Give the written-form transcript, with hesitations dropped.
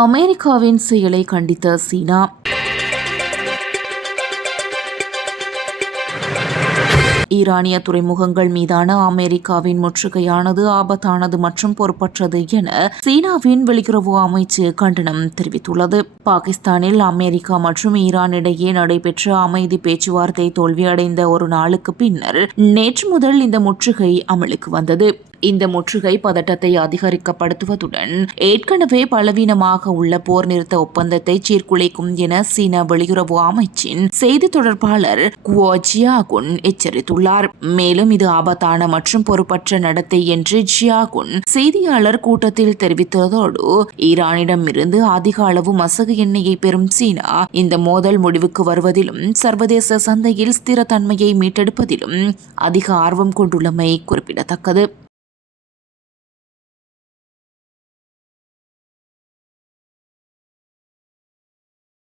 அமெரிக்காவின் செயலை கண்டித்த சீனா. ஈரானிய துறைமுகங்கள் மீதான அமெரிக்காவின் முற்றுகையானது ஆபத்தானது மற்றும் பொறுப்பற்றது என சீனாவின் வெளியுறவு அமைச்சு கண்டனம் தெரிவித்துள்ளது. பாகிஸ்தானில் அமெரிக்கா மற்றும் ஈரான் இடையே நடைபெற்ற அமைதி பேச்சுவார்த்தை தோல்வியடைந்த ஒரு நாளுக்கு பின்னர் நேற்று முதல் இந்த முற்றுகை அமலுக்கு வந்தது. இந்த முற்றுகை பதட்டத்தை அதிகரிக்கப்படுத்துவதுடன் ஏற்கனவே பலவீனமாக உள்ள போர் நிறுத்த ஒப்பந்தத்தை சீர்குலைக்கும் என சீன வெளியுறவு அமைச்சின் செய்தி தொடர்பாளர் குவோ ஜியாகுன் எச்சரித்துள்ளார். மேலும் இது ஆபத்தான மற்றும் பொறுப்பற்ற நடத்தை என்று ஜியாகுன் செய்தியாளர் கூட்டத்தில் தெரிவித்ததோடு ஈரானிடமிருந்து அதிக அளவு மசகு எண்ணெயை பெறும் சீனா இந்த மோதல் முடிவுக்கு வருவதிலும் சர்வதேச சந்தையில் ஸ்திரத்தன்மையை மீட்டெடுப்பதிலும் அதிக ஆர்வம் கொண்டுள்ளமை குறிப்பிடத்தக்கது.